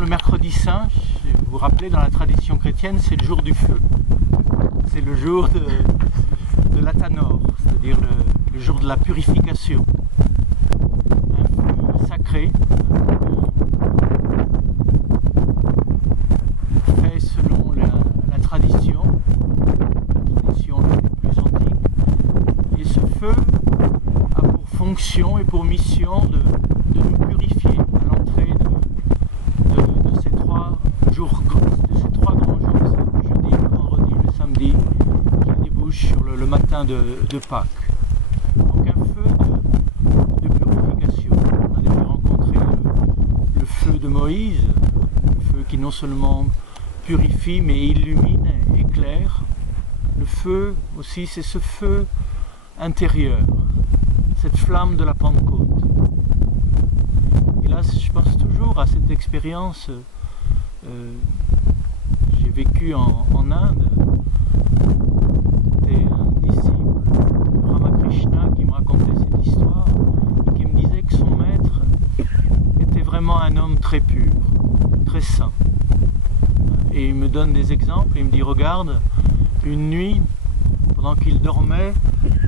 Le mercredi saint, vous vous rappelez, dans la tradition chrétienne, c'est le jour du feu. C'est le jour de l'Athanor, c'est-à-dire le jour de la purification. Un feu sacré, fait selon la tradition les plus antique. Et ce feu a pour fonction et pour mission de nous purifier à l'entrée de ces trois grands jours, le jeudi, le vendredi, le samedi, qui débouchent sur le matin de Pâques. Donc un feu de purification. On a déjà rencontré le feu de Moïse, le feu qui non seulement purifie mais illumine, éclaire. Le feu aussi, c'est ce feu intérieur, cette flamme de la Pentecôte. Et là, je pense toujours à cette expérience. J'ai vécu en Inde. C'était un disciple, Ramakrishna, qui me racontait cette histoire et qui me disait que son maître était vraiment un homme très pur, très saint. Et il me donne des exemples, il me dit, regarde, une nuit, pendant qu'il dormait,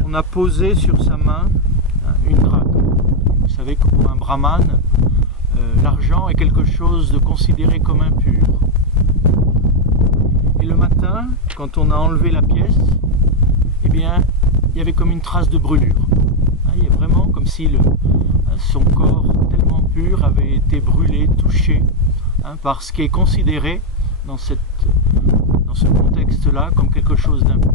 on a posé sur sa main une drachme. Vous savez que pour un brahmane, l'argent est quelque chose de considéré comme impur. Et le matin, quand on a enlevé la pièce, eh bien, il y avait comme une trace de brûlure. Il y a vraiment comme si son corps tellement pur avait été brûlé, touché, par ce qui est considéré dans ce contexte-là comme quelque chose d'impur.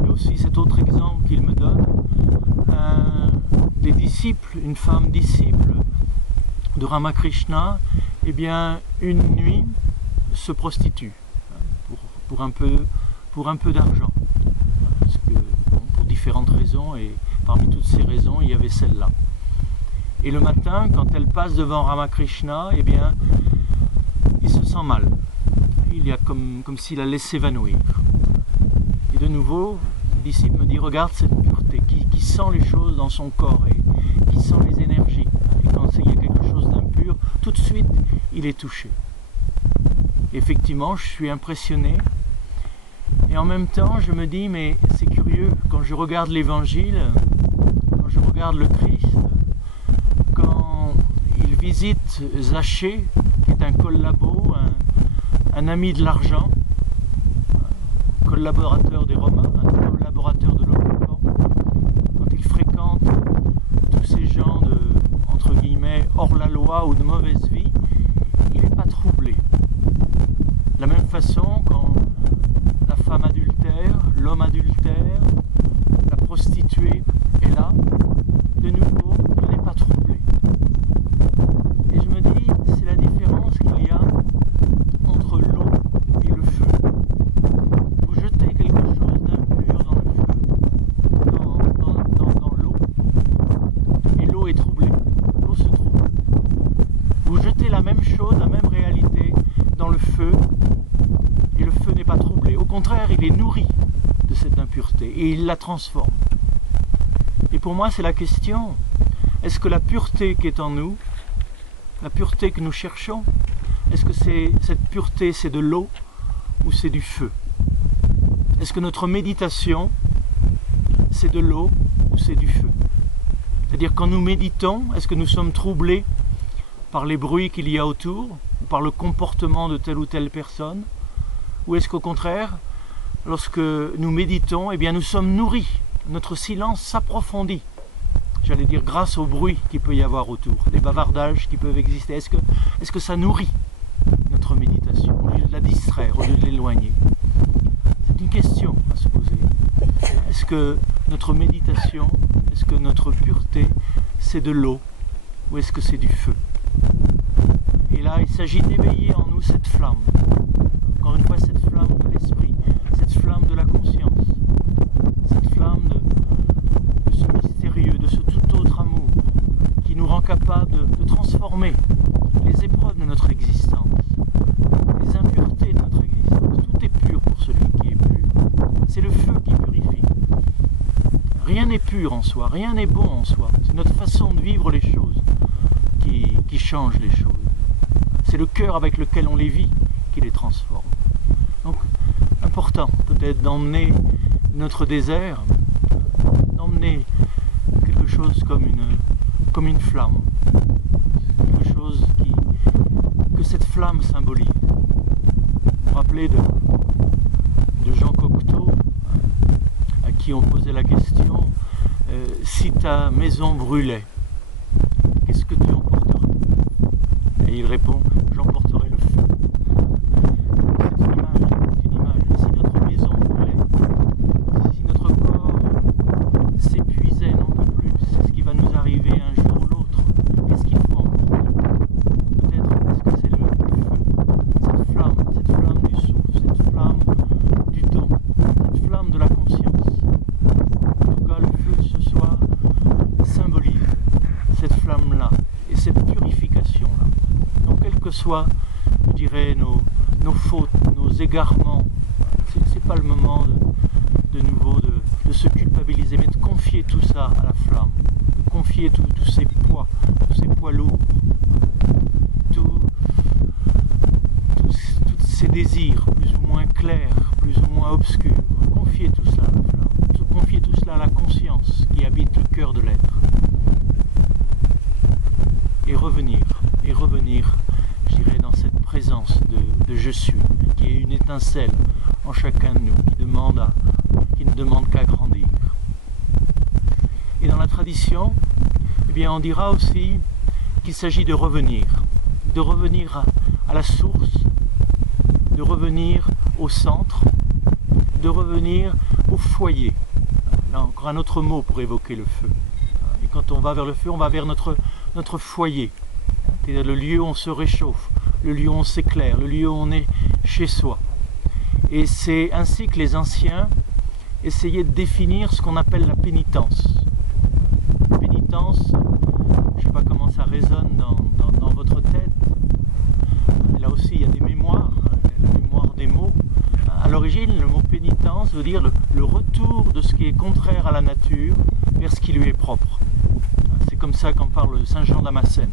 Il y a aussi cet autre exemple qu'il me donne, des disciples, une femme disciple de Ramakrishna, eh bien, une nuit se prostitue pour un peu d'argent. Parce que, pour différentes raisons, et parmi toutes ces raisons, il y avait celle-là. Et le matin, quand elle passe devant Ramakrishna, eh bien, il se sent mal. Il y a comme s'il allait s'évanouir. Et de nouveau, le disciple me dit, regarde cette pureté, qui sent les choses dans son corps et qui sent les énergies. Et quand il y a quelque chose d'impur, tout de suite, il est touché. Effectivement, je suis impressionné. Et en même temps, je me dis, mais c'est curieux, quand je regarde l'Évangile, quand je regarde le Christ, quand il visite Zachée, qui est un collabo, un ami de l'argent, un collaborateur des Romains, un collaborateur de l'occupant, quand il fréquente tous ces gens de, entre guillemets, hors la loi ou de mauvaise vie, il n'est pas troublé. De la même façon, quand la femme adultère, l'homme adultère, la prostituée est là, de nouveau, il n'est pas troublé. Et je me dis, c'est la différence qu'il y a entre l'eau et le feu. Vous jetez quelque chose d'impur dans le feu, dans l'eau, et l'eau est troublée, l'eau se trouble. Vous jetez la même chose, la même réalité dans le feu, et le feu n'est pas troublé. Au contraire, il est nourri de cette impureté, et il la transforme. Et pour moi, c'est la question, est-ce que la pureté qui est en nous, la pureté que nous cherchons, est-ce que cette pureté, c'est de l'eau ou c'est du feu? Est-ce que notre méditation, c'est de l'eau ou c'est du feu? C'est-à-dire, quand nous méditons, est-ce que nous sommes troublés par les bruits qu'il y a autour, ou par le comportement de telle ou telle personne? Ou est-ce qu'au contraire, lorsque nous méditons, eh bien, nous sommes nourris, notre silence s'approfondit, j'allais dire grâce au bruit qu'il peut y avoir autour, les bavardages qui peuvent exister. Est-ce que ça nourrit notre méditation, au lieu de la distraire, au lieu de l'éloigner? C'est une question à se poser. Est-ce que notre méditation, est-ce que notre pureté, c'est de l'eau ou est-ce que c'est du feu? Et là, il s'agit d'éveiller en nous cette flamme. Encore une fois, cette flamme de l'esprit, cette flamme de la conscience, cette flamme de ce mystérieux, de ce tout autre amour qui nous rend capable de transformer les épreuves de notre existence, les impuretés de notre existence. Tout est pur pour celui qui est pur. C'est le feu qui purifie. Rien n'est pur en soi, rien n'est bon en soi. C'est notre façon de vivre les choses qui change les choses. c'est le cœur avec lequel on les vit qui les transforme. Donc, important peut-être d'emmener notre désert, d'emmener quelque chose comme une flamme, quelque chose que cette flamme symbolise. Vous vous rappelez de Jean Cocteau, à qui on posait la question, si ta maison brûlait, qu'est-ce que tu emporterais? Et il répond, j'emporterai le feu. C'est une image. Si notre maison brûlait, si notre corps s'épuisait, n'en peut plus, c'est ce qui va nous arriver un jour ou l'autre. Qu'est-ce qu'il faut emporter? Peut-être est-ce que c'est le feu, cette flamme du souffle, cette flamme du don, cette flamme de la conscience. En tout cas, le feu de ce soir symbolise cette flamme-là et cette purification-là. Donc, quels que soient, je dirais, nos fautes, nos égarements, c'est pas le moment de nouveau de se culpabiliser, mais de confier tout ça à la flamme, de confier tous ces poids lourds, tous ces désirs plus ou moins clairs, plus ou moins obscurs, confier tout cela à la flamme, confier tout cela à la conscience qui habite le cœur de l'être. Et revenir, je dirais, dans cette présence de je suis, qui est une étincelle en chacun de nous, qui ne demande qu'à grandir. Et dans la tradition, eh bien, on dira aussi qu'il s'agit de revenir à la source, de revenir au centre, de revenir au foyer. Là, encore un autre mot pour évoquer le feu. Et quand on va vers le feu, on va vers notre foyer, c'est-à-dire le lieu où on se réchauffe, le lieu où on s'éclaire, le lieu où on est chez soi. Et c'est ainsi que les anciens essayaient de définir ce qu'on appelle la pénitence. La pénitence, je ne sais pas comment ça résonne dans votre tête, là aussi il y a des mémoires, la mémoire des mots. À l'origine, le mot pénitence veut dire le retour de ce qui est contraire à la nature vers ce qui lui est propre. C'est comme ça qu'en parle Saint Jean Damascène.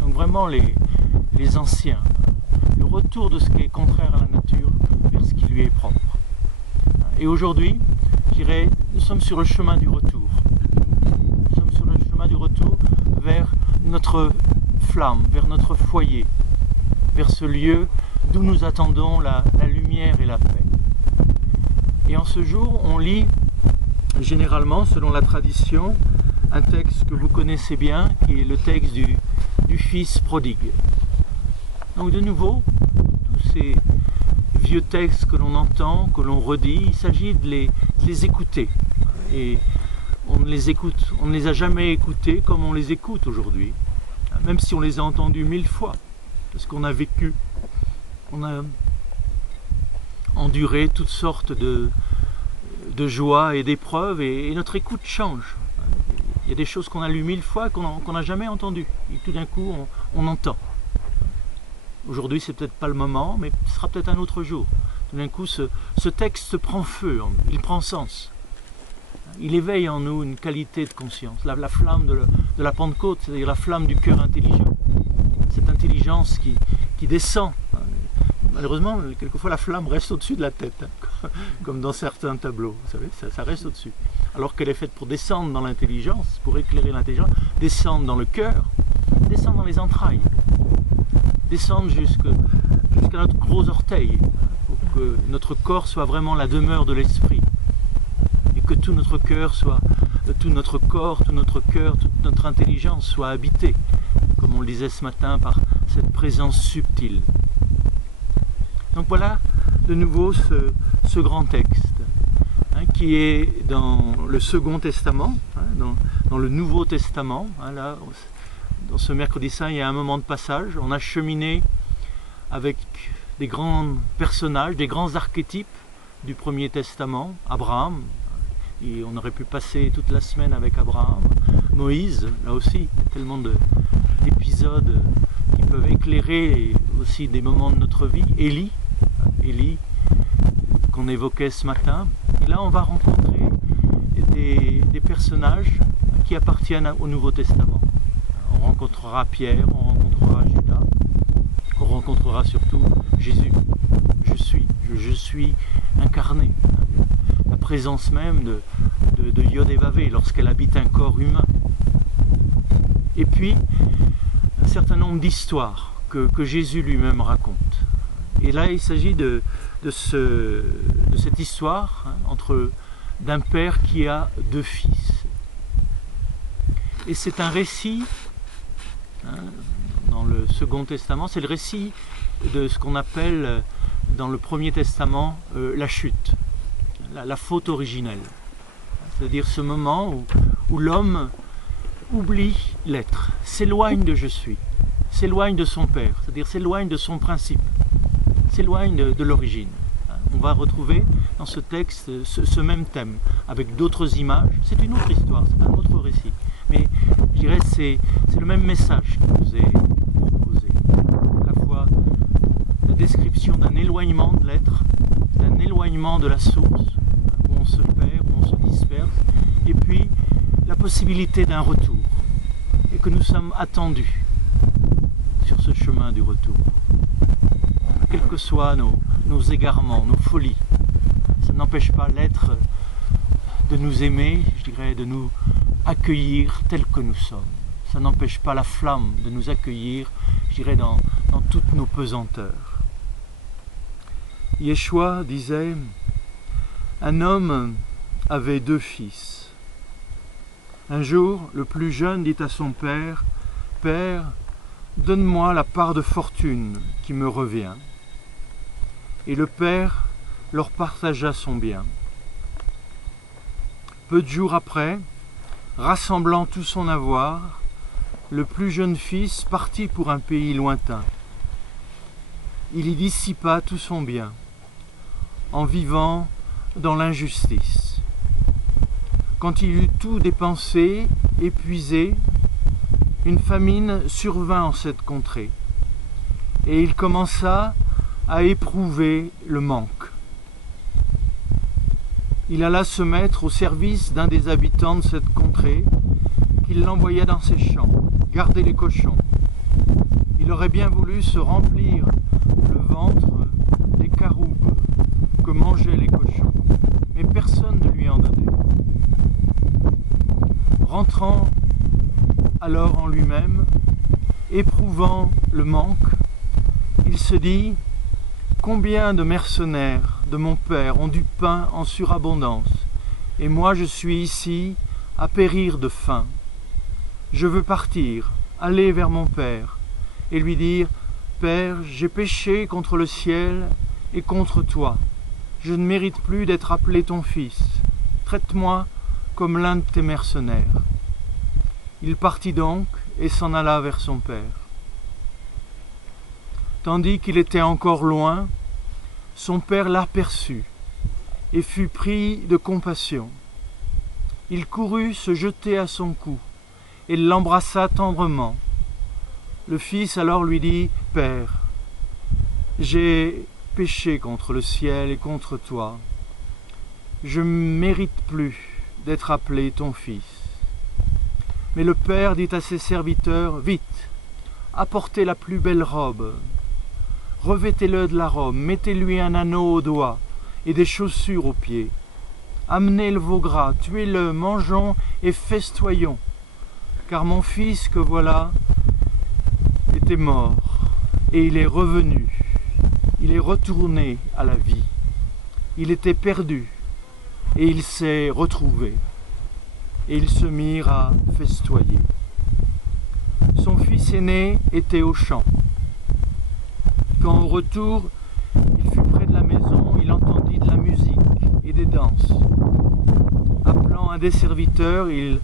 Donc vraiment les anciens, le retour de ce qui est contraire à la nature vers ce qui lui est propre. Et aujourd'hui, je dirais, nous sommes sur le chemin du retour. Nous sommes sur le chemin du retour vers notre flamme, vers notre foyer, vers ce lieu d'où nous attendons la lumière et la paix. Et en ce jour, on lit généralement, selon la tradition, un texte que vous connaissez bien, qui est le texte du Fils prodigue. Donc de nouveau, tous ces vieux textes que l'on entend, que l'on redit, il s'agit de les écouter. Et on ne les a jamais écoutés comme on les écoute aujourd'hui, même si on les a entendus 1000 fois, parce qu'on a vécu, on a enduré toutes sortes de joies et d'épreuves, et notre écoute change. Il y a des choses qu'on a lues 1000 fois qu'on n'a jamais entendues, et tout d'un coup on entend. Aujourd'hui c'est peut-être pas le moment, mais ce sera peut-être un autre jour. Tout d'un coup ce texte prend feu, il prend sens. Il éveille en nous une qualité de conscience, la flamme de la Pentecôte, c'est-à-dire la flamme du cœur intelligent. Cette intelligence qui descend. Malheureusement, quelquefois la flamme reste au-dessus de la tête, comme dans certains tableaux, vous savez, ça reste au-dessus. Alors qu'elle est faite pour descendre dans l'intelligence, pour éclairer l'intelligence, descendre dans le cœur, descendre dans les entrailles, descendre jusqu'à notre gros orteil, pour que notre corps soit vraiment la demeure de l'esprit, et que tout notre cœur soit, tout notre corps, tout notre cœur, toute notre intelligence soit habité, comme on le disait ce matin, par cette présence subtile. Donc voilà de nouveau ce grand texte, qui est dans le Second Testament, dans le Nouveau Testament. Là, dans ce mercredi saint, il y a un moment de passage. On a cheminé avec des grands personnages, des grands archétypes du Premier Testament, Abraham, et on aurait pu passer toute la semaine avec Abraham, Moïse, là aussi, tellement d'épisodes qui peuvent éclairer aussi des moments de notre vie, Élie, qu'on évoquait ce matin. Et là, on va rencontrer des personnages qui appartiennent au Nouveau Testament. On rencontrera Pierre, on rencontrera Judas, on rencontrera surtout Jésus. Je suis incarné. La présence même de Yod-Hé-Vav-Hé lorsqu'elle habite un corps humain. Et puis, un certain nombre d'histoires que Jésus lui-même raconte. Et là, il s'agit de cette histoire d'un père qui a 2 fils. Et c'est un récit, dans le Second Testament, c'est le récit de ce qu'on appelle dans le Premier Testament la chute, la faute originelle. C'est-à-dire ce moment où l'homme oublie l'être, s'éloigne de je suis, s'éloigne de son père, c'est-à-dire s'éloigne de son principe, s'éloigne de l'origine. On va retrouver dans ce texte ce même thème, avec d'autres images. C'est une autre histoire, c'est un autre récit. Mais je dirais que c'est le même message qui nous est proposé. À la fois la description d'un éloignement de l'être, d'un éloignement de la source, où on se perd, où on se disperse, et puis la possibilité d'un retour, et que nous sommes attendus sur ce chemin du retour. Quels que soient nos égarements, nos folies, ça n'empêche pas l'être de nous aimer, je dirais, de nous accueillir tel que nous sommes. Ça n'empêche pas la flamme de nous accueillir, je dirais, dans toutes nos pesanteurs. Yeshua disait, un homme avait 2 fils. Un jour, le plus jeune dit à son père, « Père, donne-moi la part de fortune qui me revient. » Et le père leur partagea son bien. Peu de jours après, rassemblant tout son avoir, le plus jeune fils partit pour un pays lointain. Il y dissipa tout son bien, en vivant dans l'injustice. Quand il eut tout dépensé, épuisé, une famine survint en cette contrée, et il commença à éprouver le manque. Il alla se mettre au service d'un des habitants de cette contrée, qui l'envoya dans ses champs, garder les cochons. Il aurait bien voulu se remplir le ventre des caroubes que mangeaient les cochons, mais personne ne lui en donnait. Rentrant alors en lui-même, éprouvant le manque, il se dit « Combien de mercenaires de mon père ont du pain en surabondance, et moi je suis ici à périr de faim. Je veux partir, aller vers mon père, et lui dire « Père, j'ai péché contre le ciel et contre toi. Je ne mérite plus d'être appelé ton fils. Traite-moi comme l'un de tes mercenaires. » Il partit donc et s'en alla vers son père. Tandis qu'il était encore loin, son père l'aperçut et fut pris de compassion. Il courut se jeter à son cou et l'embrassa tendrement. Le fils alors lui dit « Père, j'ai péché contre le ciel et contre toi. Je ne mérite plus d'être appelé ton fils. » Mais le père dit à ses serviteurs « Vite, apportez la plus belle robe. Revêtez-le de la robe, mettez-lui un anneau au doigt et des chaussures aux pieds. Amenez le veau gras, tuez-le, mangeons et festoyons. Car mon fils que voilà était mort et il est revenu. Il est retourné à la vie. Il était perdu et il s'est retrouvé. » Et ils se mirent à festoyer. Son fils aîné était au champ. Quand au retour, il fut près de la maison, il entendit de la musique et des danses. Appelant un des serviteurs, il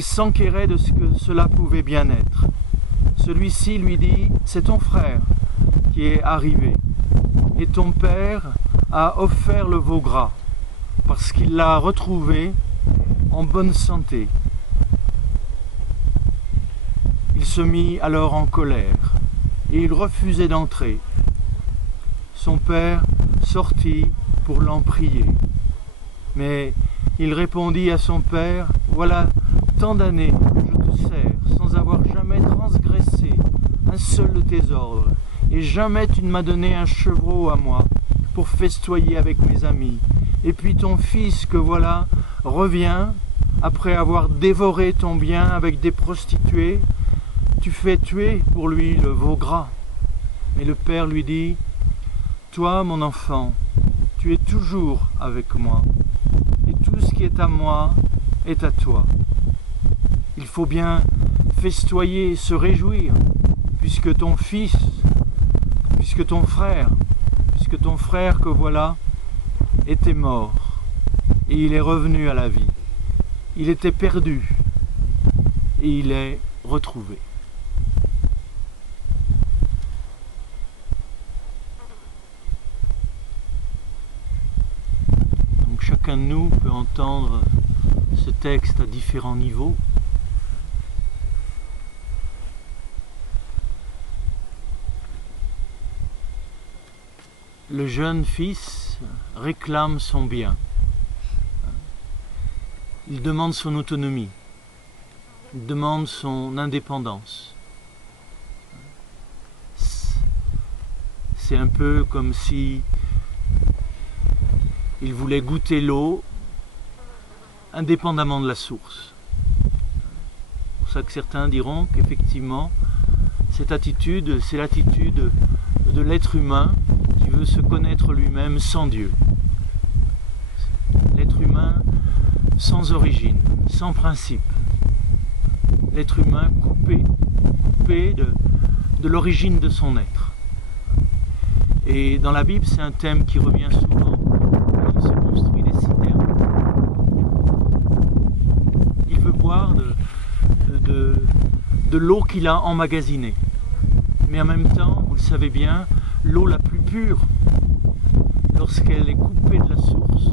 s'enquérait de ce que cela pouvait bien être. Celui-ci lui dit « C'est ton frère qui est arrivé, et ton père a offert le veau gras, parce qu'il l'a retrouvé en bonne santé. » Il se mit alors en colère, et il refusait d'entrer. Son père sortit pour l'en prier. Mais il répondit à son père, « Voilà tant d'années que je te sers, sans avoir jamais transgressé un seul de tes ordres, et jamais tu ne m'as donné un chevreau à moi pour festoyer avec mes amis. Et puis ton fils que voilà revient après avoir dévoré ton bien avec des prostituées, tu fais tuer pour lui le veau gras. Mais le père lui dit, toi mon enfant, tu es toujours avec moi, et tout ce qui est à moi est à toi. Il faut bien festoyer, se réjouir, puisque ton fils, puisque ton frère que voilà, était mort, et il est revenu à la vie. Il était perdu, et il est retrouvé. Donc chacun de nous peut entendre ce texte à différents niveaux. Le jeune fils réclame son bien. Il demande son autonomie. Il demande son indépendance. C'est un peu comme si il voulait goûter l'eau indépendamment de la source. C'est pour ça que certains diront qu'effectivement, cette attitude, c'est l'attitude de l'être humain qui veut se connaître lui-même sans Dieu. L'être humain sans origine, sans principe. L'être humain coupé de l'origine de son être. Et dans la Bible, c'est un thème qui revient souvent. L'homme se construit des citernes. Il veut boire de l'eau qu'il a emmagasinée. Mais en même temps, vous le savez bien, l'eau la plus pure, lorsqu'elle est coupée de la source,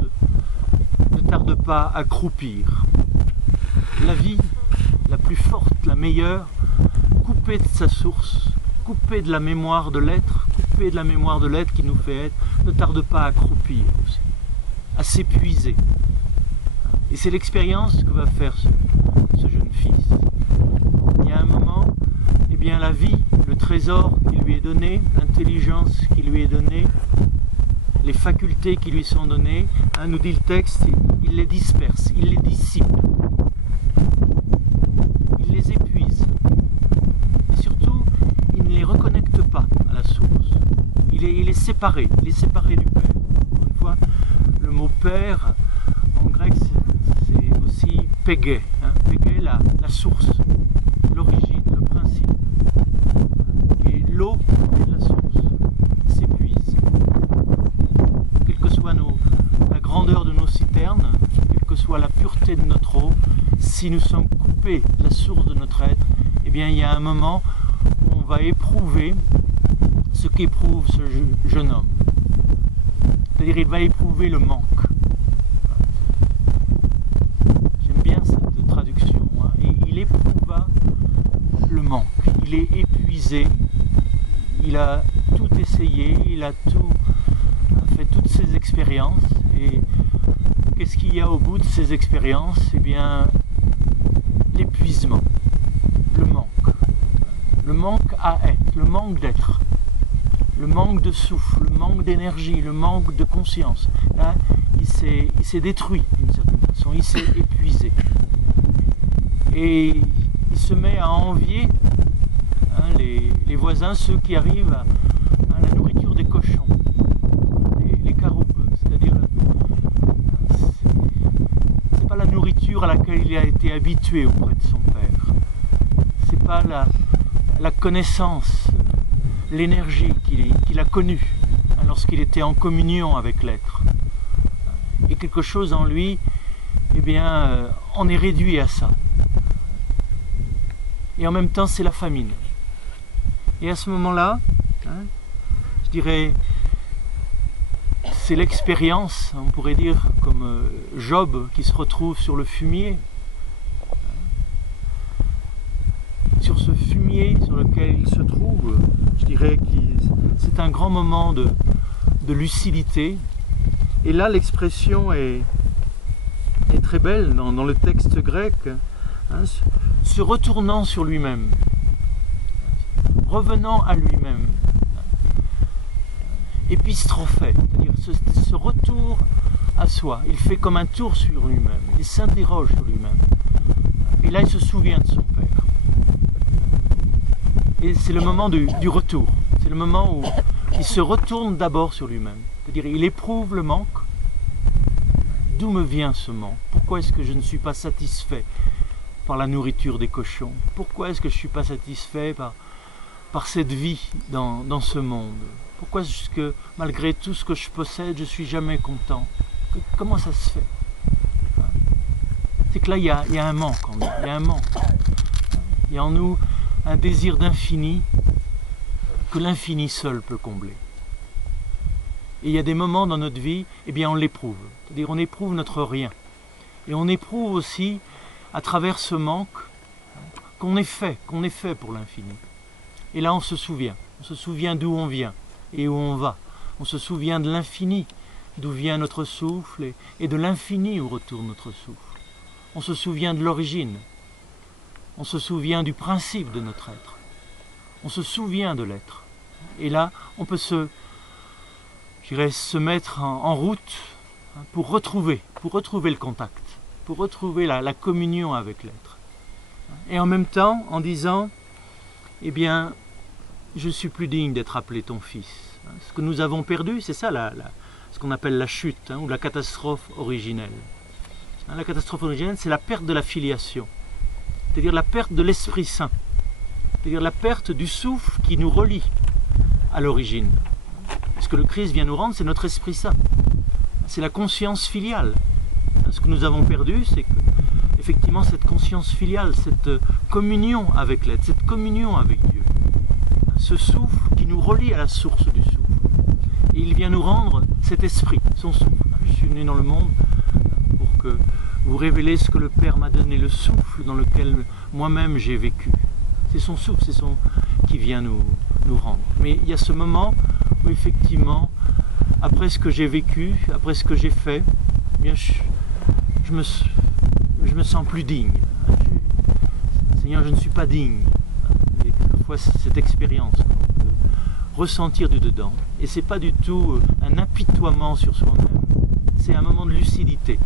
ne tarde pas à croupir. La vie, la plus forte, la meilleure, coupée de sa source, coupée de la mémoire de l'être, coupée de la mémoire de l'être qui nous fait être, ne tarde pas à croupir aussi, à s'épuiser. Et c'est l'expérience que va faire ce jeune fils. Il y a un moment, eh bien la vie, le trésor qui lui est donné, l'intelligence qui lui est donnée, les facultés qui lui sont données, nous dit le texte, il les disperse, il les dissipe, il les épuise. Et surtout, il ne les reconnecte pas à la source. Il est séparé du Père. Encore une fois, le mot Père, en grec, c'est aussi pégé, pégé, la source, l'origine, le principe. Et l'eau de la source s'épuise. Quelle que soit la grandeur de nos citernes, quelle que soit la pureté de notre eau, si nous sommes coupés de la source de notre être, eh bien il y a un moment où on va éprouver ce qu'éprouve ce jeune homme. C'est-à-dire il va éprouver le manque. J'aime bien cette traduction. Et il éprouva le manque. Il est épuisé. Il a tout essayé. Il a fait toutes ses expériences. Et qu'est-ce qu'il y a au bout de ces expériences? Eh bien, l'épuisement. Le manque. Le manque à être. Le manque d'être. Le manque de souffle, le manque d'énergie, le manque de conscience. Là, il s'est détruit d'une certaine façon, il s'est épuisé. Et il se met à envier les voisins, ceux qui arrivent à la nourriture des cochons, les caroubes. C'est-à-dire, c'est pas la nourriture à laquelle il a été habitué auprès de son père. C'est pas la connaissance, l'énergie qu'il a connue lorsqu'il était en communion avec l'être. Et quelque chose en lui, eh bien, en est réduit à ça. Et en même temps, c'est la famine. Et à ce moment-là, je dirais, c'est l'expérience, on pourrait dire, comme Job qui se retrouve sur le fumier. Sur ce fumier sur lequel il se trouve, je dirais que c'est un grand moment de lucidité. Et là, l'expression est très belle dans le texte grec, se retournant sur lui-même, revenant à lui-même. épistrophé, c'est-à-dire ce retour à soi. Il fait comme un tour sur lui-même, il s'interroge sur lui-même. Et là, il se souvient de son père. Et c'est le moment du retour. C'est le moment où il se retourne d'abord sur lui-même. C'est-à-dire, il éprouve le manque. D'où me vient ce manque? Pourquoi est-ce que je ne suis pas satisfait par la nourriture des cochons? Pourquoi est-ce que je ne suis pas satisfait par cette vie dans ce monde? Pourquoi est-ce que, malgré tout ce que je possède, je ne suis jamais content? Comment ça se fait? C'est que là, il y a un manque en nous. Il y a un manque. Il y a en nous un désir d'infini que l'infini seul peut combler. Et il y a des moments dans notre vie, eh bien on l'éprouve. C'est-à-dire on éprouve notre rien. Et on éprouve aussi, à travers ce manque, qu'on est fait pour l'infini. Et là on se souvient d'où on vient et où on va. On se souvient de l'infini, d'où vient notre souffle, et de l'infini où retourne notre souffle. On se souvient de l'origine. On se souvient du principe de notre être. On se souvient de l'être. Et là, on peut se mettre en route pour retrouver le contact, pour retrouver la communion avec l'être. Et en même temps, en disant, eh bien, je ne suis plus digne d'être appelé ton fils. Ce que nous avons perdu, c'est ça ce qu'on appelle la chute, ou la catastrophe originelle. La catastrophe originelle, c'est la perte de la filiation, c'est-à-dire la perte de l'Esprit Saint, c'est-à-dire la perte du souffle qui nous relie à l'origine. Ce que le Christ vient nous rendre, c'est notre Esprit Saint. C'est la conscience filiale. Ce que nous avons perdu, c'est que, effectivement, cette conscience filiale, cette communion avec l'être, cette communion avec Dieu, ce souffle qui nous relie à la source du souffle. Et il vient nous rendre cet esprit, son souffle. Je suis venu dans le monde pour que vous révélez ce que le Père m'a donné, le souffle dans lequel moi-même j'ai vécu. C'est son souffle, qui vient nous rendre. Mais il y a ce moment où effectivement, après ce que j'ai vécu, après ce que j'ai fait, eh bien je me sens plus digne. Seigneur, je ne suis pas digne. Et quelquefois cette expérience qu'on peut ressentir du dedans. Et c'est pas du tout un apitoiement sur soi-même. C'est un moment de lucidité.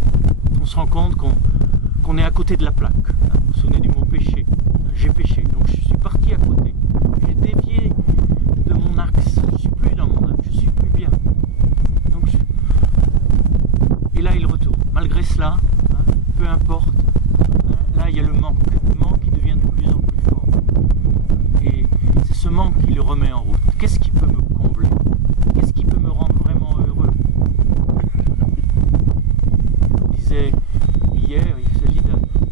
On se rend compte qu'on est à côté de la plaque. Vous vous souvenez du mot péché. J'ai péché, donc je suis parti à côté. J'ai dévié de mon axe. Je ne suis plus dans mon axe, je ne suis plus bien. Donc Et là, il retourne. Malgré cela, peu importe, là, il y a le manque qui devient de plus en plus fort. Et c'est ce manque qui le remet en route. Qu'est-ce qui peut me combler? Qu'est-ce qui peut me rendre vraiment heureux? Je disais hier, il s'agit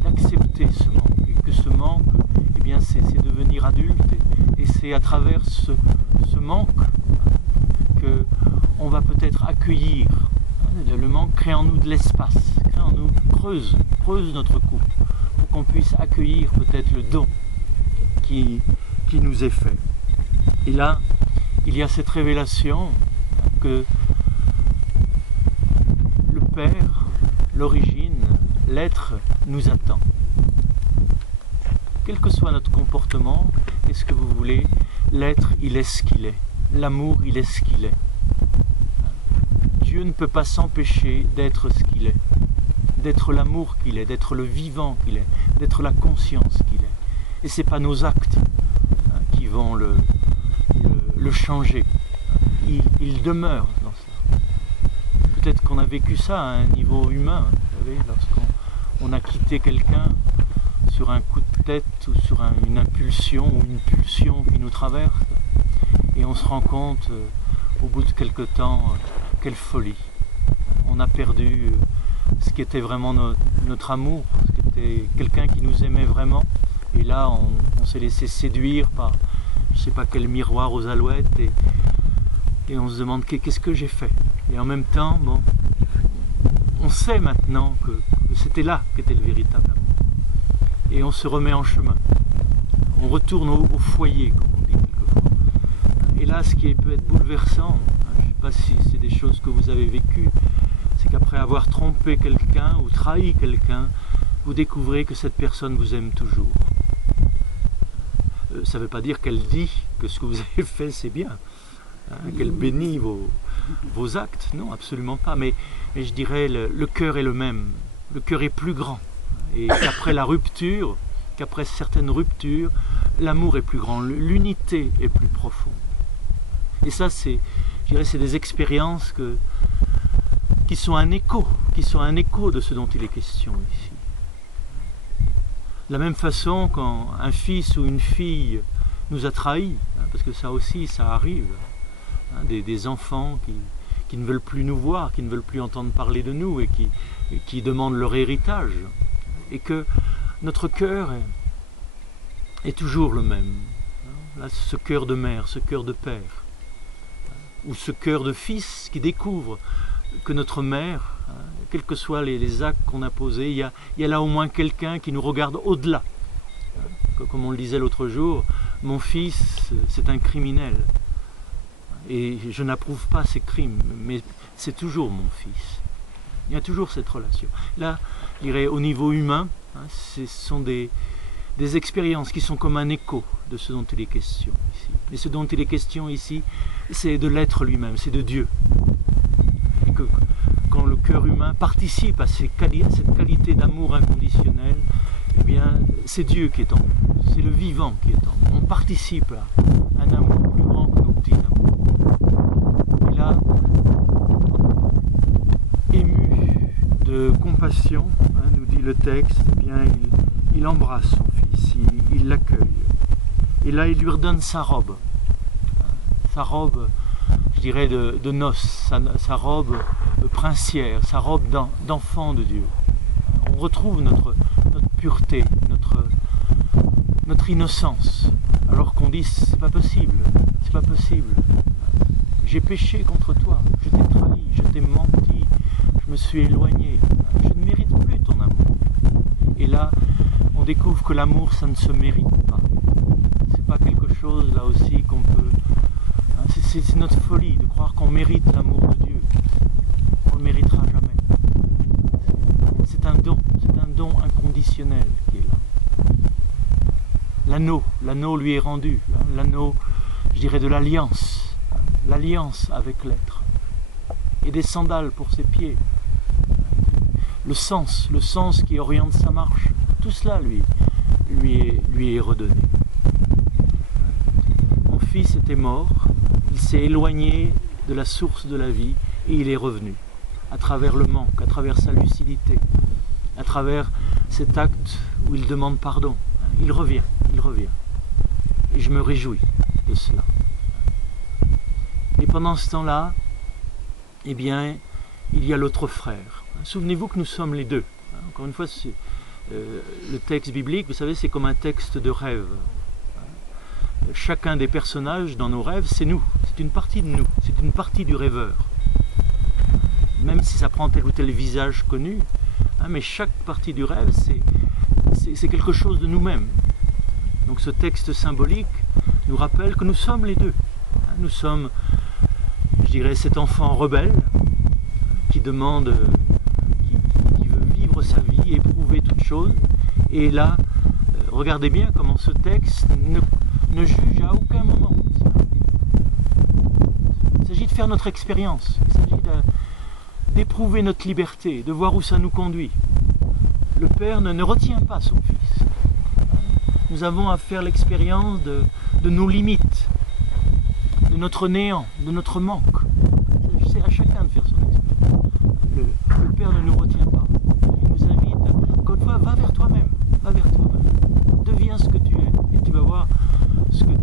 d'accepter ce manque. Et que ce manque, eh bien, c'est devenir adulte. Et c'est à travers ce manque qu'on va peut-être accueillir. Le manque crée en nous de l'espace, crée en nous, creuse notre couple, pour qu'on puisse accueillir peut-être le don qui nous est fait. Et là, il y a cette révélation que le Père, l'origine, l'être nous attend. Quel que soit notre comportement, qu'est-ce que vous voulez, l'être, il est ce qu'il est. L'amour, il est ce qu'il est. Dieu ne peut pas s'empêcher d'être ce qu'il est, d'être l'amour qu'il est, d'être le vivant qu'il est, d'être la conscience qu'il est. Et ce n'est pas nos actes qui vont le changer. Il demeure dans ça. Peut-être qu'on a vécu ça à un niveau humain, vous savez, lorsqu'on a quitté quelqu'un sur un coup de tête ou sur une impulsion ou une pulsion qui nous traverse, et on se rend compte au bout de quelque temps, quelle folie. On a perdu ce qui était vraiment notre amour, ce qui était quelqu'un qui nous aimait vraiment. Et là, on s'est laissé séduire par je ne sais pas quel miroir aux alouettes et on se demande qu'est-ce que j'ai fait. Et en même temps, bon, on sait maintenant que c'était là qu'était le véritable amour. Et on se remet en chemin. On retourne au foyer, comme on dit quelquefois. Et là, ce qui peut être bouleversant, je ne sais pas si c'est des choses que vous avez vécues, c'est qu'après avoir trompé quelqu'un ou trahi quelqu'un, vous découvrez que cette personne vous aime toujours. Ça ne veut pas dire qu'elle dit que ce que vous avez fait c'est bien. hein, qu'elle bénit vos actes. Non, absolument pas. Mais je dirais le cœur est le même. Le cœur est plus grand. Et qu'après la rupture, qu'après certaines ruptures, l'amour est plus grand, l'unité est plus profonde. Et ça, je dirais, c'est des expériences qui sont un écho de ce dont il est question ici. De la même façon, quand un fils ou une fille nous a trahis, hein, parce que ça aussi, ça arrive, hein, des enfants qui ne veulent plus nous voir, qui ne veulent plus entendre parler de nous et qui demandent leur héritage, et que notre cœur est toujours le même. Là, ce cœur de mère, ce cœur de père, ou ce cœur de fils qui découvre que notre mère, quels que soient les actes qu'on a posés, il y a là au moins quelqu'un qui nous regarde au-delà. Comme on le disait l'autre jour, mon fils, c'est un criminel. Et je n'approuve pas ses crimes, mais c'est toujours mon fils. Il y a toujours cette relation. Là, je dirais, au niveau humain, ce sont des expériences qui sont comme un écho de ce dont il est question ici. Mais ce dont il est question ici, c'est de l'être lui-même, c'est de Dieu. Et que quand le cœur humain participe à cette qualité d'amour inconditionnel, eh bien, c'est Dieu qui est en nous, c'est le vivant qui est en nous. On participe à un amour plus grand que nos petits amours. Et là, ému de compassion, hein, nous dit le texte, eh bien, il embrasse son fils, il l'accueille. Et là, il lui redonne sa robe, je dirais, de noces, sa robe princière, sa robe d'enfant de Dieu. On retrouve notre pureté, notre innocence, alors qu'on dit c'est pas possible, j'ai péché contre toi, je t'ai trahi, je t'ai menti, je me suis éloigné, je ne mérite plus ton amour. Et là, on découvre que l'amour, ça ne se mérite pas. C'est pas quelque chose, là aussi, qu'on peut... C'est notre folie de croire qu'on mérite l'amour de Dieu. On ne le méritera jamais. C'est un don inconditionnel qui est là. L'anneau lui est rendu, hein, l'anneau, je dirais, de l'alliance avec l'être. Et des sandales pour ses pieds. Le sens qui oriente sa marche, tout cela lui est redonné. Mon fils était mort, il s'est éloigné de la source de la vie et il est revenu, à travers le manque, à travers sa lucidité, à travers cet acte où il demande pardon. Il revient. Et je me réjouis de cela. Et pendant ce temps-là, eh bien, il y a l'autre frère. Souvenez-vous que nous sommes les deux. Encore une fois, le texte biblique, vous savez, c'est comme un texte de rêve. Chacun des personnages dans nos rêves, c'est nous. C'est une partie de nous. C'est une partie du rêveur. Même si ça prend tel ou tel visage connu, mais chaque partie du rêve, c'est quelque chose de nous-mêmes. Donc ce texte symbolique nous rappelle que nous sommes les deux. Nous sommes, je dirais, cet enfant rebelle qui demande, qui veut vivre sa vie, éprouver toute chose. Et là, regardez bien comment ce texte ne juge à aucun moment. Il s'agit de faire notre expérience. Il s'agit d'éprouver notre liberté, de voir où ça nous conduit. Le Père ne retient pas son Fils. Nous avons à faire l'expérience de nos limites, de notre néant, de notre manque. C'est à chacun de faire son expérience. Le Père ne nous retient pas. Il nous invite, encore une fois, va vers toi-même. Deviens ce que tu es. Et tu vas voir ce que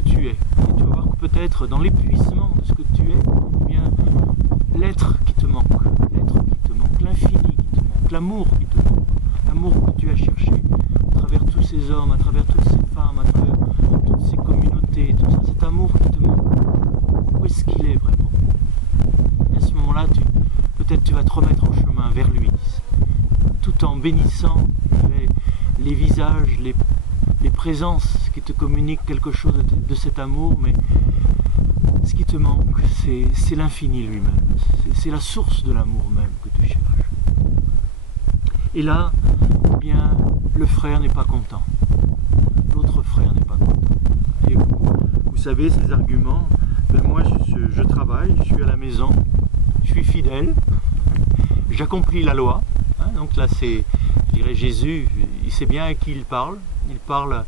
tu es. Et tu vas voir que peut-être dans l'épuisement de ce que tu es, eh bien, l'être qui te manque, l'infini qui te manque, l'amour qui te manque, l'amour que tu as cherché à travers tous ces hommes, à travers toutes ces femmes, à travers toutes ces communautés, tout ça, cet amour qui te manque. Où est-ce qu'il est vraiment? Et à ce moment-là, peut-être tu vas te remettre en chemin vers lui, tout en bénissant les visages, les présences qui te communiquent quelque chose de cet amour, mais ce qui te manque, c'est l'infini lui-même, c'est la source de l'amour même que tu cherches. Et là, eh bien, le frère n'est pas content, l'autre frère n'est pas content. Et vous savez, ces arguments, ben moi je suis à la maison, je suis fidèle, j'accomplis la loi. Hein, donc là, c'est, je dirais, Jésus, il sait bien à qui il parle. Il parle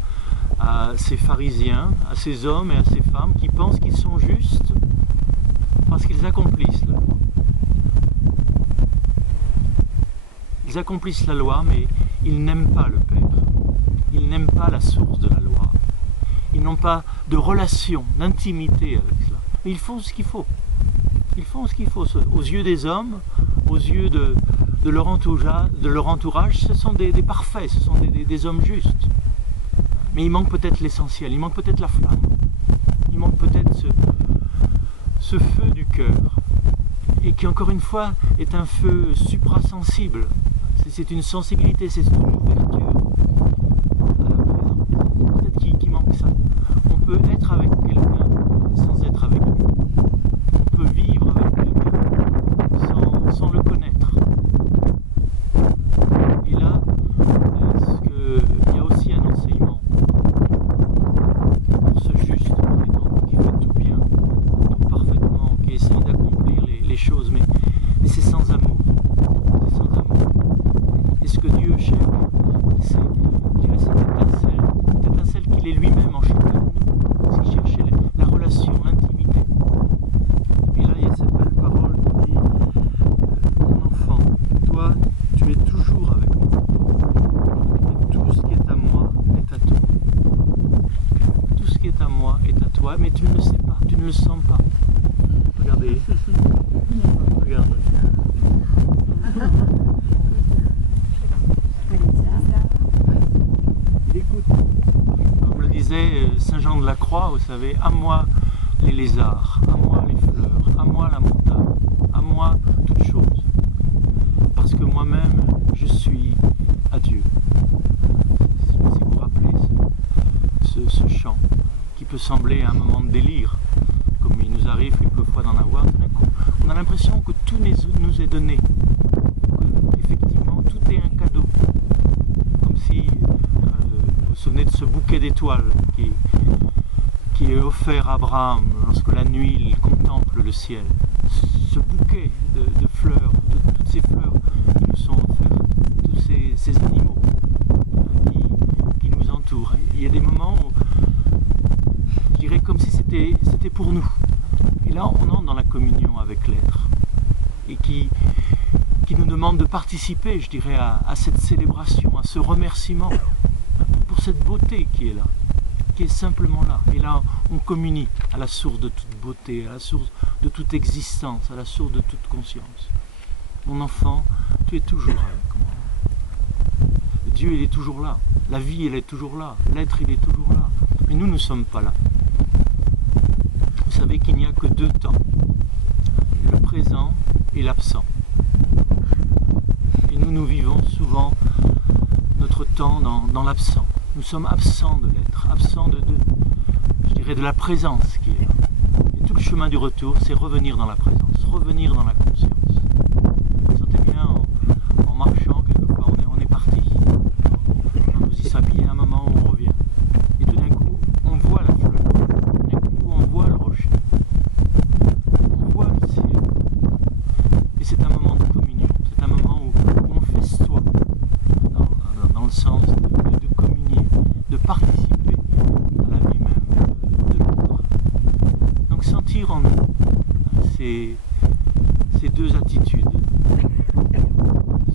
à ces pharisiens, à ces hommes et à ces femmes qui pensent qu'ils sont justes parce qu'ils accomplissent la loi. Ils accomplissent la loi, mais ils n'aiment pas le Père. Ils n'aiment pas la source de la loi. Ils n'ont pas de relation, d'intimité avec cela. Mais ils font ce qu'il faut. Ils font ce qu'il faut. Aux yeux des hommes, aux yeux de leur entourage, ce sont des parfaits, ce sont des hommes justes. Mais il manque peut-être l'essentiel, il manque peut-être la flamme. Il manque peut-être ce feu du cœur. Et qui, encore une fois, est un feu suprasensible. C'est une sensibilité, c'est une ouverture à la présence. Peut-être qu'il manque ça. On peut être avec quelqu'un sans être avec lui. On peut vivre avec quelqu'un sans le connaître. Et là, il y a aussi un enseignement pour ce juste qui fait tout bien, tout parfaitement, qui essaye d'accomplir les choses, mais c'est sans amour. C'est sans amour. Et ce que Dieu cherche, c'est cette étincelle qu'il est lui-même en chacun de nous, ce qu'il cherchait, la relation, l'intimité. Et là, il y a cette belle parole qui dit mon enfant, toi, tu es toujours avec moi. Et tout ce qui est à moi est à toi. Tout ce qui est à moi est à toi, mais tu ne le sais pas, tu ne le sens pas. Regardez. Regarde. Il écoute. Comme le disait Saint Jean de la Croix, vous savez, à moi les lézards, à moi les fleurs, à moi la montagne, à moi toutes choses. Parce que moi-même, je suis à Dieu. Si vous vous rappelez ce chant, qui peut sembler à un moment de délire, comme il nous arrive quelquefois d'en avoir, tout d'un coup, on a l'impression que tout nous est donné, que effectivement tout est un cadeau, comme si, vous vous souvenez de ce bouquet d'étoiles qui est offert à Abraham lorsque la nuit il contemple le ciel, ce bouquet de fleurs, toutes ces fleurs qui nous sont offertes, tous ces animaux qui nous entourent. Il y a des moments où, je dirais comme si c'était pour nous. Et là, on entre dans la communion avec l'être et qui nous demande de participer, je dirais, à cette célébration, à ce remerciement pour cette beauté qui est là, qui est simplement là. Et là, on communie à la source de toute beauté, à la source de toute existence, à la source de toute conscience. Mon enfant, tu es toujours avec moi. Dieu, il est toujours là. La vie, elle est toujours là. L'être, il est toujours là. Mais nous ne sommes pas là. Vous savez qu'il n'y a que deux temps, le présent et l'absent. Et nous vivons souvent notre temps dans l'absent. Nous sommes absents de l'être, absents je dirais, de la présence qui est là. Et tout le chemin du retour, c'est revenir dans la présence, revenir dans la conscience. Vous sentez bien, en marchant, quelquefois, on est parti. On nous y s'habille à un moment où on revient. Et tout d'un coup, on voit la fleur. Tout d'un coup, on voit le rocher. On voit le ciel. Et c'est un moment de communion. C'est un moment où on festoie, dans le sens de communier, de participer à la vie même de l'autre. Donc sentir en nous ces deux attitudes,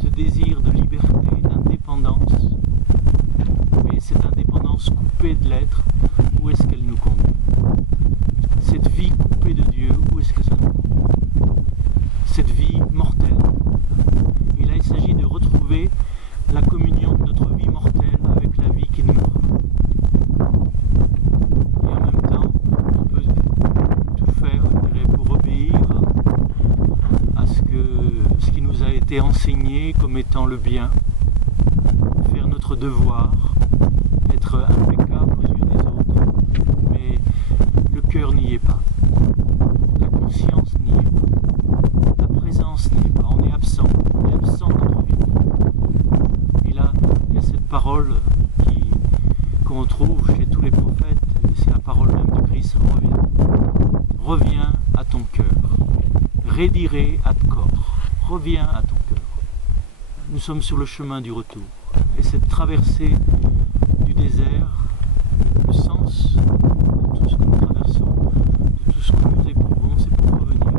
ce désir de liberté, d'indépendance, mais cette indépendance coupée de l'être, où est-ce qu'elle nous conduit? Cette vie coupée de Dieu, où est-ce que ça nous conduit? Cette vie mortelle. Et là, il s'agit de retrouver la communion de notre vie mortelle avec la vie qui demeure. Et en même temps, on peut tout faire, je dirais, pour obéir à ce qui nous a été enseigné comme étant le bien, faire notre devoir, être impeccable aux yeux des autres, mais le cœur n'y est pas, la conscience n'y est pas, la présence n'y est pas, on est absent de notre vie. Et là, il y a cette parole qu'on trouve chez tous les prophètes, et c'est la parole même de Christ, reviens à ton cœur. Redire ad cor. Reviens à ton cœur. Nous sommes sur le chemin du retour. Et cette traversée du désert, le sens de tout ce que nous traversons, de tout ce que nous éprouvons, c'est pour revenir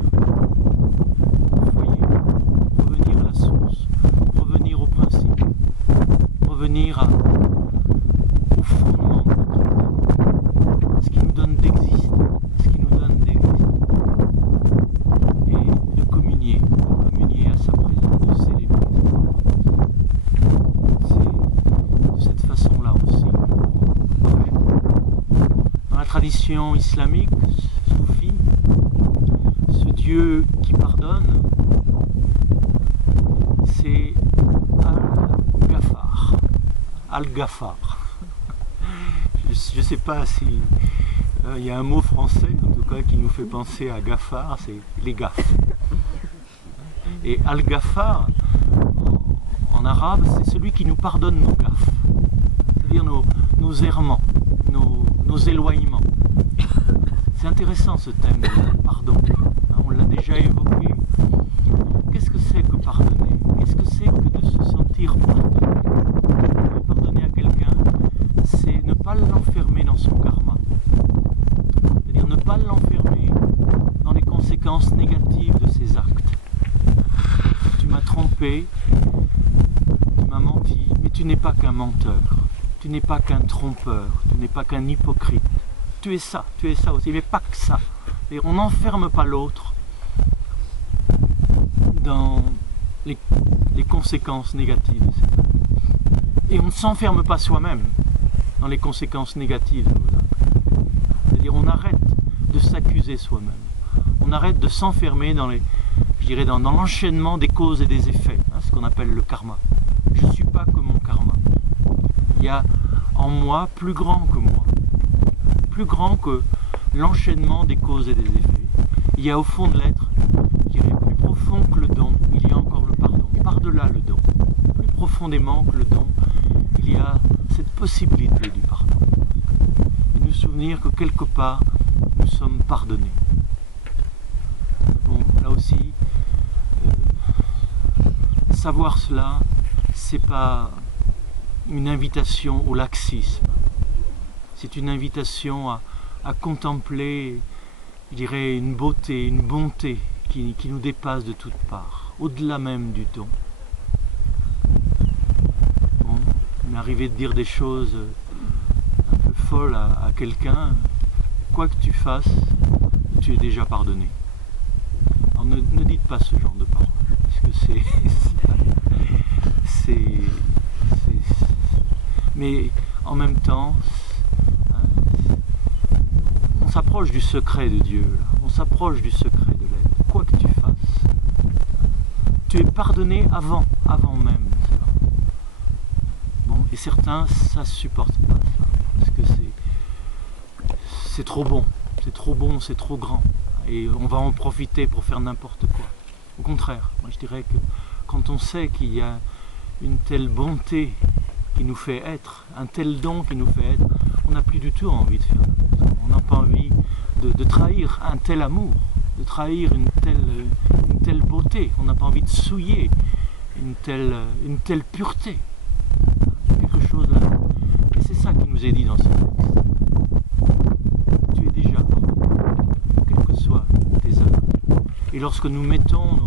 au foyer, revenir à la source, revenir au principe, revenir au fondement de notre vie, à ce qui nous donne d'exister, à ce qui nous donne d'exister, et de communier à sa présence, de célébrer sa présence. C'est de cette façon-là aussi. Dans la tradition islamique, soufi, ce Dieu qui pardonne, c'est Al-Ghaffar. Al-Ghaffar. Je ne sais pas si il y a un mot français, en tout cas, qui nous fait penser à Ghaffar, c'est les gaffes. Et Al-Ghaffar, en arabe, c'est celui qui nous pardonne nos gaffes, c'est-à-dire nos errements, nos éloignements. C'est intéressant ce thème de pardon, on l'a déjà évoqué. Qu'est-ce que c'est que pardonner? Qu'est-ce que c'est que de se sentir pardonné? Pardonner à quelqu'un, c'est ne pas l'enfermer dans son karma, c'est-à-dire ne pas l'enfermer dans les conséquences négatives de ses actes. Tu m'as trompé, tu m'as menti, mais tu n'es pas qu'un menteur, tu n'es pas qu'un trompeur, tu n'es pas qu'un hypocrite. Tu es ça aussi, mais pas que ça. Et on n'enferme pas l'autre dans les conséquences négatives de ses actes. Et on ne s'enferme pas soi-même dans les conséquences négatives de nos actes. C'est-à-dire on arrête de s'accuser soi-même. On arrête de s'enfermer dans l'enchaînement des causes et des effets, ce qu'on appelle le karma. Je ne suis pas que mon karma. Il y a en moi plus grand que moi, plus grand que l'enchaînement des causes et des effets. Il y a au fond de l'être, je dirais, plus profond que le don, il y a encore le pardon. Et par-delà le don, plus profondément que le don, il y a cette possibilité du pardon. Et nous souvenir que quelque part, nous sommes pardonnés. Bon, là aussi, savoir cela, c'est pas une invitation au laxisme. C'est une invitation à contempler, je dirais, une beauté, une bonté qui nous dépasse de toutes parts, au-delà même du don. Bon, il m'est arrivé de dire des choses un peu folles à quelqu'un. Quoi que tu fasses, tu es déjà pardonné. Alors ne dites pas ce genre de paroles, parce que mais en même temps, on s'approche du secret de Dieu, on s'approche du secret de l'être. Quoi que tu fasses, tu es pardonné avant même cela. Bon, et certains, ça ne supporte pas ça, parce que c'est trop bon, c'est trop grand, et on va en profiter pour faire n'importe quoi. Au contraire, moi je dirais que quand on sait qu'il y a une telle bonté qui nous fait être, un tel don qui nous fait être, on n'a plus du tout envie de faire n'importe quoi. On n'a pas envie de trahir un tel amour, de trahir une telle beauté. On n'a pas envie de souiller une telle pureté. Quelque chose là. Et c'est ça qui nous est dit dans ce texte. Tu es déjà pardonné, quelles que soient tes œuvres. Et lorsque nous mettons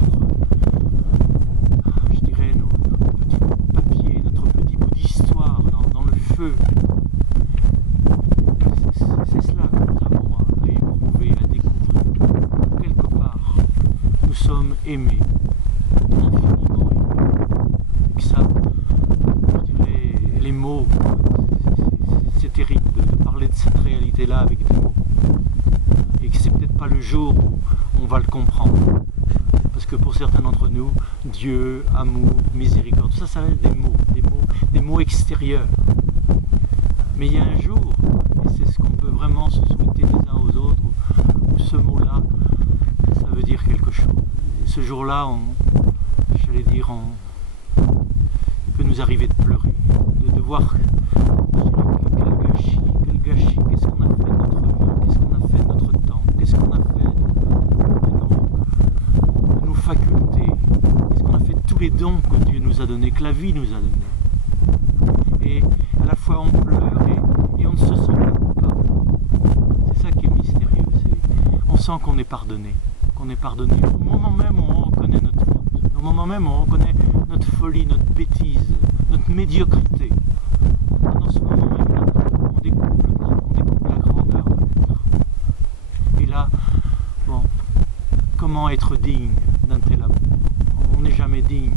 notre petit papier, notre petit bout d'histoire dans le feu, c'est cela que nous avons à éprouver, à découvrir. Quelque part, nous sommes aimés, infiniment aimés. Et ça, je dirais, les mots, c'est terrible de parler de cette réalité-là avec des mots. Et que c'est peut-être pas le jour où on va le comprendre. Parce que pour certains d'entre nous, Dieu, amour, miséricorde, tout ça, ça reste des mots extérieurs. Mais il y a un jour, et c'est ce qu'on peut vraiment se souhaiter les uns aux autres, où ce mot-là, ça veut dire quelque chose. Et ce jour-là, j'allais dire, il peut nous arriver de pleurer, de voir quel gâchis, qu'est-ce qu'on a fait de notre vie, qu'est-ce qu'on a fait de notre temps, qu'est-ce qu'on a fait les dons que Dieu nous a donnés, que la vie nous a donnés. Et à la fois on pleure et on ne se sent pas coupable. C'est ça qui est mystérieux. On sent qu'on est pardonné. Au moment même où on reconnaît notre faute, au moment même où on reconnaît notre folie, notre bêtise, notre médiocrité. Dans ce moment même, on découvre le pardon, on découvre la grandeur de l'être. Et là, bon, comment être digne d'un tel amour? On n'est jamais digne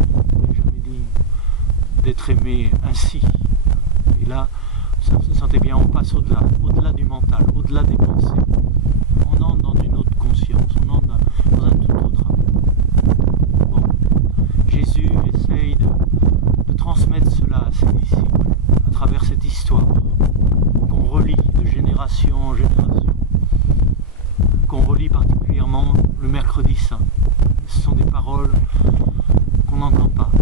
d'être aimé ainsi. Et là, vous sentez bien, on passe au-delà du mental, au-delà des pensées. On entre dans une autre conscience, on entre dans un tout autre amour. Bon, Jésus essaye de transmettre cela à ses disciples à travers cette histoire qu'on relit de génération en génération, qu'on relit particulièrement le mercredi saint. Ce sont des paroles qu'on n'entend pas,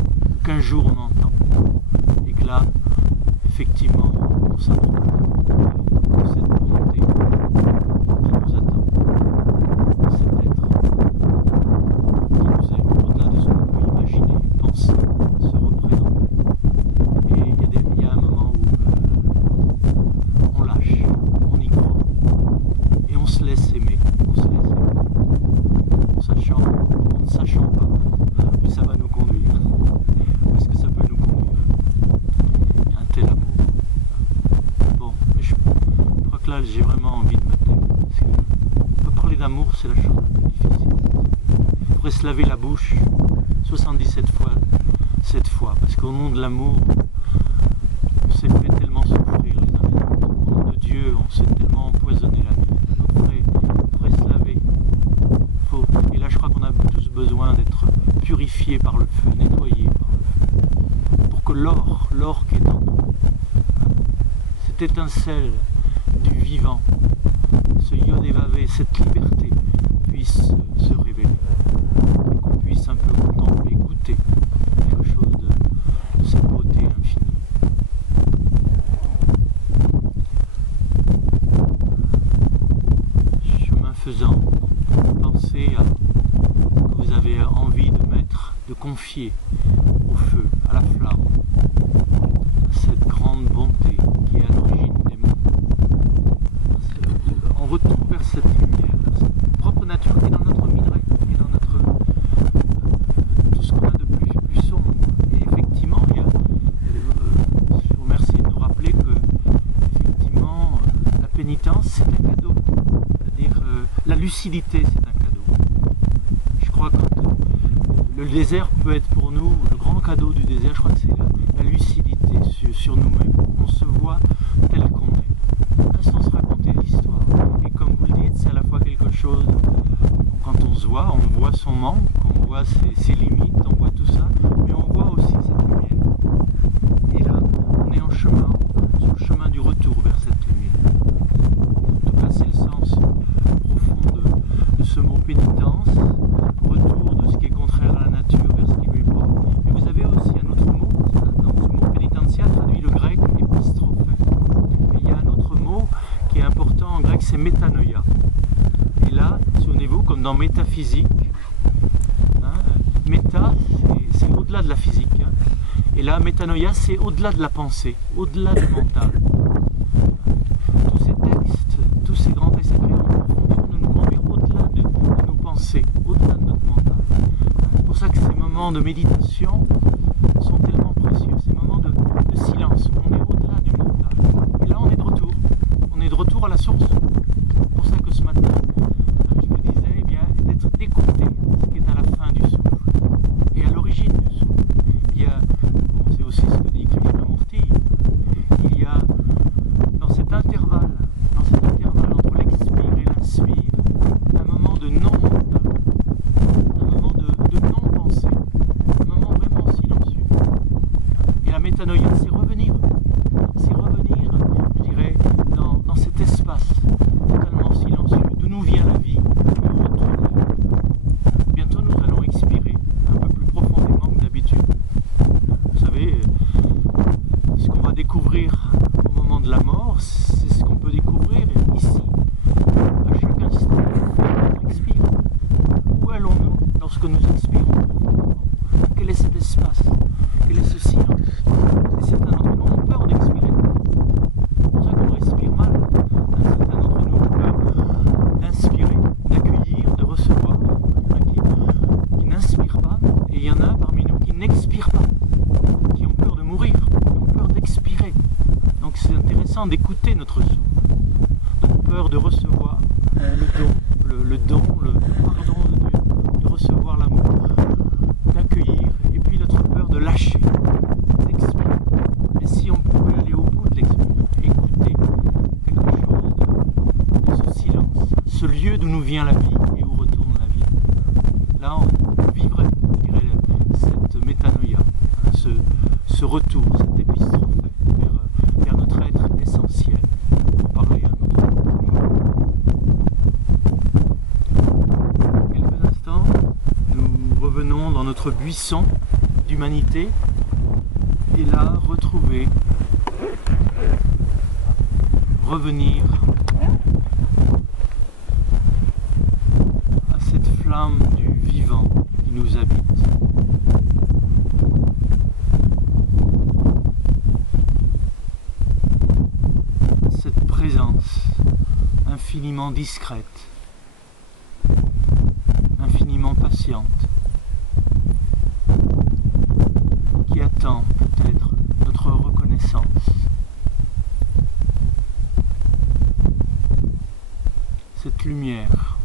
qu'un jour on entend, et que là, effectivement, on s'approche de cette bonté qui nous attend, de cet être qui nous aime au-delà de ce qu'on peut imaginer, penser, se représenter. Et il y a un moment où on lâche, on y croit, et on se laisse aimer, en ne sachant pas où ça va nous conduire, où est-ce que ça peut nous conduire. Il y a un tel amour. Bon, mais je crois que là j'ai vraiment envie de me taire. Parce que on peut parler d'amour, c'est la chose la plus difficile. Il faudrait se laver la bouche 77 fois, 7 fois, parce qu'au nom de l'amour, on s'est fait tellement souffrir les uns les autres. Au nom de Dieu, on s'est tellement empoisonné la vie. Il faudrait se laver. Et là, je crois qu'on a tous besoin d'être purifiés par le feu, nettoyés par le feu, pour que l'or qui est en nous, cette étincelle du vivant, ce yodévavé, cette liberté, puisse se révéler, qu'on puisse un peu contempler, goûter quelque chose de cette beauté infinie. Chemin faisant, pensez à ce que vous avez envie de mettre, de confier au feu, à la flamme, à cette grande bonté qui est à l'origine des mondes. On retourne vers cette lumière, vers cette propre nature qui est dans notre minerai, qui est dans notre tout ce qu'on a de plus sombre. Et effectivement, je vous remercie de nous rappeler que effectivement la pénitence c'est un cadeau, c'est-à-dire la lucidité c'est un cadeau. Je crois que le désert peut être pour nous, le grand cadeau du désert, je crois que c'est la lucidité sur nous-mêmes. On se voit tel qu'on est, sans se raconter l'histoire. Et comme vous le dites, c'est à la fois quelque chose, quand on voit son manque, on voit ses limites, on voit tout ça, mais on voit aussi cette lumière. Et là, on est en chemin, sur le chemin du retour vers cette lumière. En tout cas, c'est le sens profond de ce mot pénitence, retour de ce qui est contraire à la nature vers ce qui lui est propre. Mais vous avez aussi un autre mot, dans ce mot pénitentia traduit le grec épistrophè. Mais il y a un autre mot qui est important en grec, c'est métanoïa. Et là, souvenez-vous, comme dans métaphysique, méta, c'est au-delà de la physique. Et là, métanoïa, c'est au-delà de la pensée, au-delà du mental. Tous ces textes, tous ces grands textes sacrés ont pour fonction de nous conduire au-delà de nos pensées, au-delà de notre mental. C'est pour ça que ces moments de méditation sont tellement précieux, ces moments de silence, on est au-delà du mental. Et là, on est de retour à la source. C'est pour ça que ce matin, je vous disais, eh bien, d'être d'écouter ce qui est à la fin du souffle et à l'origine du souffle. Il y a, c'est aussi ce que dit Krishnamurti, il y a dans cet intervalle entre l'expire et l'inspire, un moment de non-mental, un moment de non-pensée, un moment vraiment silencieux. Et la métanoïa, c'est revenir, je dirais, dans cet espace totalement silencieux, d'où nous vient la vie, et où retourne la vie. Bientôt nous allons expirer un peu plus profondément que d'habitude. Vous savez, ce qu'on va découvrir au moment de la mort, c'est ce qu'on peut découvrir ici, à chaque instant, on expire. Où allons-nous lorsque nous expirons profondément? Quel est cet espace passe? Quel est ce silence? Et certains d'entre nous ont peur d'expirer. C'est pour ça qu'on respire mal. Certains d'entre nous ont peur d'inspirer, d'accueillir, de recevoir. Il y en a qui n'inspirent pas, et il y en a parmi nous qui n'expirent pas, qui ont peur de mourir, qui ont peur d'expirer. Donc c'est intéressant d'écouter notre souffle. Donc peur de recevoir le don, le pardon de Dieu, de recevoir l'amour, d'accueillir, et puis notre peur de lâcher, d'expirer. Et si on pouvait aller au bout de l'expiration, écouter quelque chose de ce silence, ce lieu d'où nous vient la vie et où retourne la vie, là on vivrait, je dirais, cette métanoïa, ce retour, cette épistrophée vers notre être essentiel, pour parler un autre jour. Quelques instants, nous revenons dans notre buisson d'humanité et là retrouver, revenir à cette flamme du vivant qui nous habite. Cette présence infiniment discrète, infiniment patiente, qui attend peut-être notre reconnaissance. Cette lumière